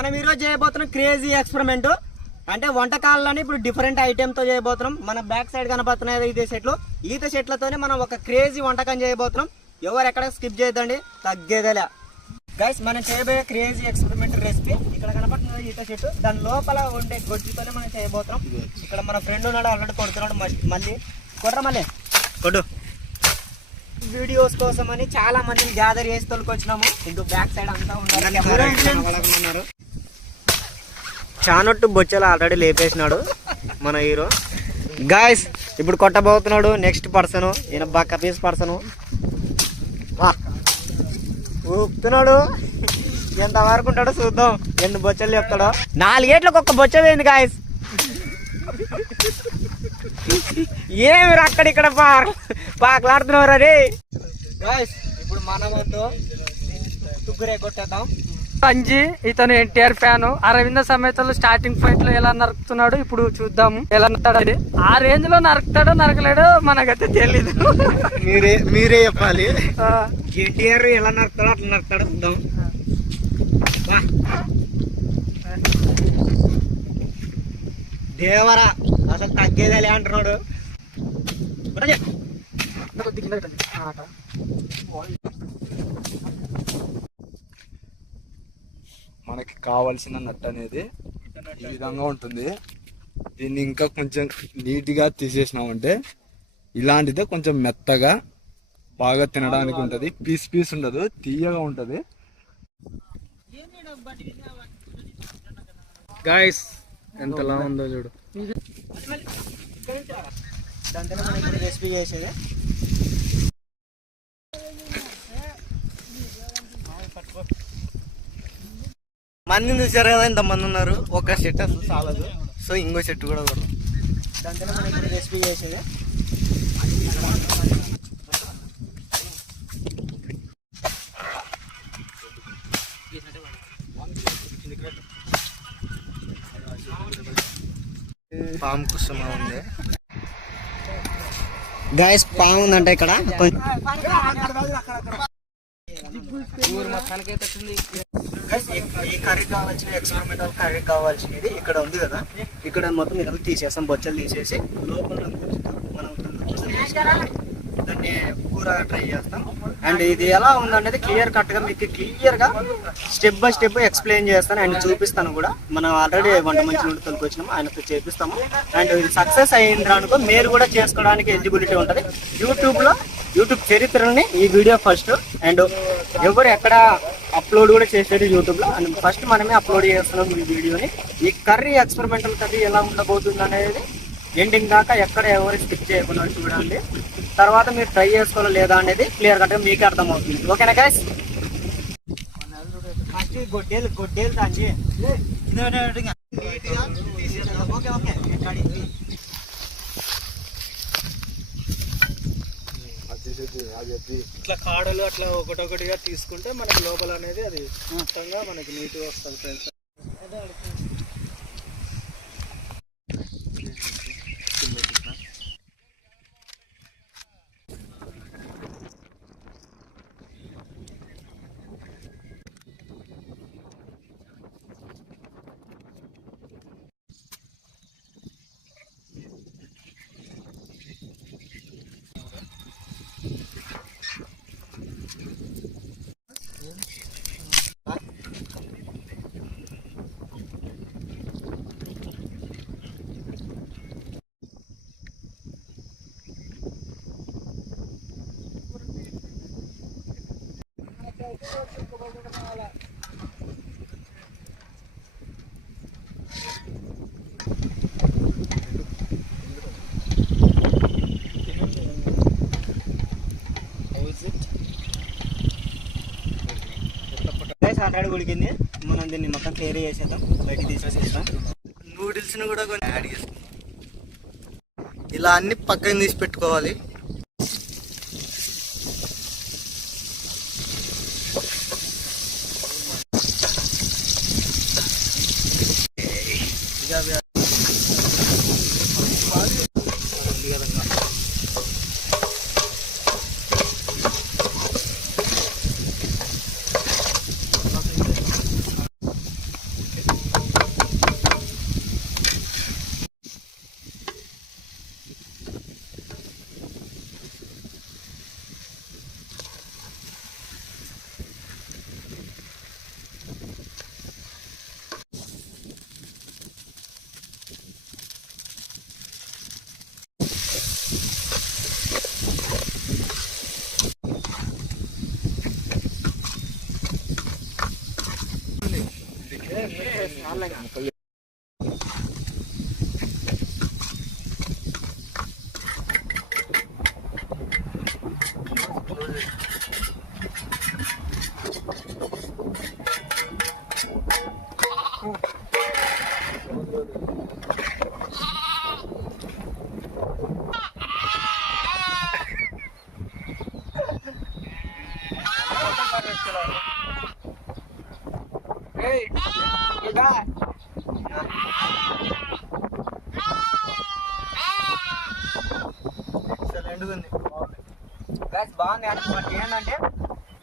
మనం ఈరోజు చేయబోతున్నాం క్రేజీ ఎక్స్పెరిమెంట్. అంటే వంటకాలని ఇప్పుడు డిఫరెంట్ ఐటెంతో చేయబోతున్నాం. మన బ్యాక్ సైడ్ కనబడుతున్నాయి ఈత చెట్లతోనే మనం ఒక క్రేజీ వంటకం చేయబోతున్నాం. ఎవరు ఎక్కడ స్కిప్ చేయొద్దండి, తగ్గేదేలే. గైస్ మనం చేయబోయే క్రేజీ ఎక్స్పెరిమెంట్ రెసిపీ ఇక్కడ కనబడుతుంది ఈత చెట్టు, దాని లోపల ఉండే గొడ్డుతోనే మనం చేయబోతున్నాం. ఇక్కడ మన ఫ్రెండ్ ఉన్నాడు, ఆల్రెడీ కొడుతున్నాడు. మళ్ళీ కొట్రా, మళ్ళీ కొట్టు. వీడియోస్ కోసం అని చాలా మందిని గ్యాదర్ చేసి తోలుకొచ్చినాము. ఇంటూ బ్యాక్ సైడ్ అంతా ఉన్నారు. చానొట్టు బొచ్చలు ఆల్రెడీ లేపేసినాడు మన హీరో. గాయస్ ఇప్పుడు కొట్టబోతున్నాడు నెక్స్ట్ పర్సన్. ఈయన బక్క పీస్ పర్సన్ ఊపుతున్నాడు. ఎంత వరకు ఉంటాడో చూద్దాం, ఎన్ని బొచ్చలు చెప్తాడో. 4 ఏట్లకు ఒక్క బొచ్చ పోయింది గాయస్. ఏమి అక్కడిక్కడ పాకలాడుతున్నారు అరే గాయస్. ఇప్పుడు మన వద్దు తుగ్గురే కొట్టేద్దాం. అంజి ఇతను ఎన్టీఆర్ ఫ్యాన్. అరవింద సమేతలో స్టార్టింగ్ ఫైట్ లో ఎలా నరుకుతున్నాడు ఇప్పుడు చూద్దాము. ఎలా నరుకుతాడు, ఆ రేంజ్ లో నరుకుతాడో నరకలేడో మనకైతే తెలీదు. మీరే చెప్పాలి. ఎన్టీఆర్ ఎలా నరుకుతాడో అట్లా నరుకుతాడో చూద్దాం. దేవరా అసలు తగ్గేదేలే అంటున్నాడు. మనకి కావాల్సిన నట్ అనేది ఈ విధంగా ఉంటుంది. దీన్ని ఇంకా కొంచెం నీట్గా తీసేసినామంటే ఇలాంటిదే కొంచెం మెత్తగా బాగా తినడానికి ఉంటుంది. పీస్ పీస్ ఉండదు, తీయగా ఉంటుంది. గాయస్ ఎంతలా ఉందో చూడు. రెసిపీ చేసేది మందిని చూసారు కదా, ఇంతమంది ఉన్నారు. ఒక చెట్టు అసలు చాలదు, సో ఇంకో చెట్టు కూడా కూడా దాంతో మనం రెసిపీ చేసేది. పాము కుసుమ ఉంది గాయస్. పాము ఉందంటే ఇక్కడ ఈ కర్రీ కావాల్సిన ఎక్స్పెరిమెంటల్ కర్రీ కావాల్సినది ఇక్కడ ఉంది కదా. ఇక్కడ మొత్తం ఇదంతా తీసేస్తాం, బొచ్చలు తీసేసి లోపల మనం దాన్ని కూర ట్రై చేస్తాం. అండ్ ఇది ఎలా ఉందనేది క్లియర్ కట్ గా మీకు క్లియర్ గా స్టెప్ బై స్టెప్ ఎక్స్ప్లెయిన్ చేస్తాను అండ్ చూపిస్తాను కూడా. మనం ఆల్రెడీ వంట మంచి నుండి తొలికొచ్చినాము, ఆయనతో చేపిస్తాము. అండ్ ఇది సక్సెస్ అయింది అనుకో మీరు కూడా చేసుకోవడానికి ఎలిజిబిలిటీ ఉంటుంది. యూట్యూబ్ చరిత్రని ఈ వీడియో ఫస్ట్. అండ్ ఎవరు ఎక్కడ అప్లోడ్ కూడా చేసేది యూట్యూబ్ లో, అండ్ ఫస్ట్ మనమే అప్లోడ్ చేస్తున్నాం ఈ వీడియోని. ఈ కర్రీ ఎక్స్పెరిమెంటల్ కర్రీ ఎలా ఉండబోతుంది అనేది ఎండింగ్ దాకా ఎక్కడ ఎవరు స్కిప్ చేయకుండా చూడండి. తర్వాత మీరు ట్రై చేసుకోవాలో లేదా అనేది క్లియర్ కట్గా మీకే అర్థమవుతుంది. ఓకేనా గైస్? ఫస్ట్ గొడ్డేలు తాంచి ఓకే ఓకే ఇట్లా కాడలు అట్లా ఒకటొకటిగా తీసుకుంటే మనకి లోపల అనేది అది మొత్తంగా మనకి నీట్గా వస్తుంది ఫ్రెండ్స్. ఆల్రెడీ ఉడికింది. మనం దీన్ని మొత్తం క్లియర్ చేసేద్దాం, బయటికి తీసేసేస్తాం. నూడిల్స్ని కూడా కొన్ని యాడ్ చేస్తాం. ఇలా అన్ని పక్కన తీసి పెట్టుకోవాలి. బాగుంది కానీ మనకి ఏంటంటే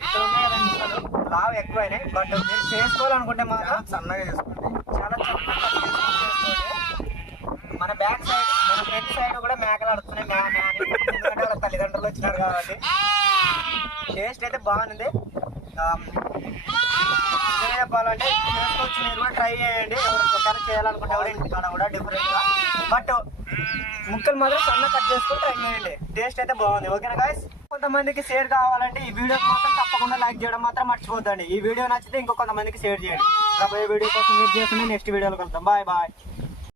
ఇక్కడ ఉన్నాయి కదా ముక్కలు లావు ఎక్కువైనాయి. బట్ మీరు చేసుకోవాలనుకుంటే మాత్రం సన్నగా చేసుకోండి, చాలా చక్కగా చేసుకోండి. మన బ్యాక్ సైడ్ మన ఫ్రంట్ సైడ్ కూడా మేకలు ఆడుతున్నాయి ఎందుకంటే వాళ్ళ తల్లిదండ్రులు వచ్చినారు కాబట్టి. టేస్ట్ అయితే బాగుంది. నిజంగా చెప్పాలంటే చేసుకోవచ్చు, మీరు కూడా ట్రై చేయండి. ఒకసారి చేయాలనుకుంటే కూడా ఇంటికాడ కూడా డిఫరెంట్గా. బట్ ముక్కలు మాత్రం సన్న కట్ చేసుకుని ట్రై చేయండి. టేస్ట్ అయితే బాగుంది. ఓకేనా గైస్? కొంతమందికి షేర్ కావాలంటే ఈ వీడియోకి మాత్రం తప్పకుండా లైక్ చేయడం మాత్రం మర్చిపోద్దండి. ఈ వీడియో నచ్చితే ఇంకో కొంతమందికి షేర్ చేయండి. రాబోయే వీడియో కోసం మీరు చేస్తున్నా నెక్స్ట్ వీడియోలో కలుద్దాం. Bye bye.